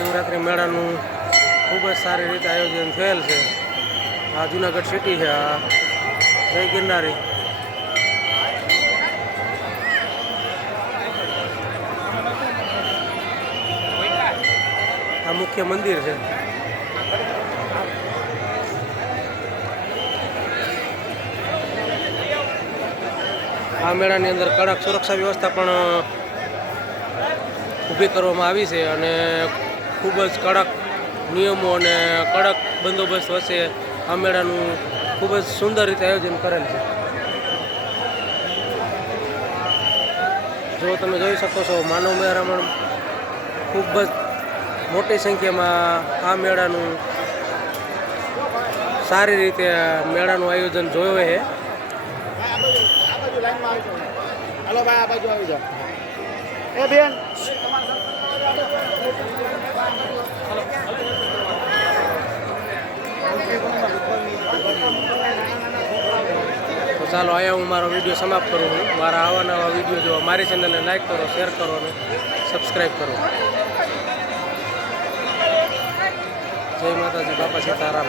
શિવરાત્રિ મેળાનું ખૂબ જ સારી રીતે આયોજન થયેલ છે. આ જુનાગઢ સિટી છે, આ જય ગિરનારી. આ મુખ્ય મંદિર છે. આ મેળાની અંદર કડક સુરક્ષા વ્યવસ્થા પણ ઊભી કરવામાં આવી છે અને ખૂબ જ કડક નિયમો અને કડક બંદોબસ્ત વચ્ચે આ મેળાનું ખૂબ જ સુંદર રીતે આયોજન કરેલ છે. જો તમે જોઈ શકો છો, માનવ મહેરામણ ખૂબ જ મોટી સંખ્યામાં આ મેળાનું સારી રીતે મેળાનું આયોજન જોયું છે. હાલો ભાઈ, આ બાજુ આવી જાઓ. એ બેન, તો ચાલો અહીંયા હું મારો વિડીયો સમાપ્ત કરું છું. મારા આવા નવા વિડીયો જોવા મારી ચેનલને લાઈક કરો, શેર કરો અને સબસ્ક્રાઈબ કરો. જય માતાજી, બાપા સીતારામ.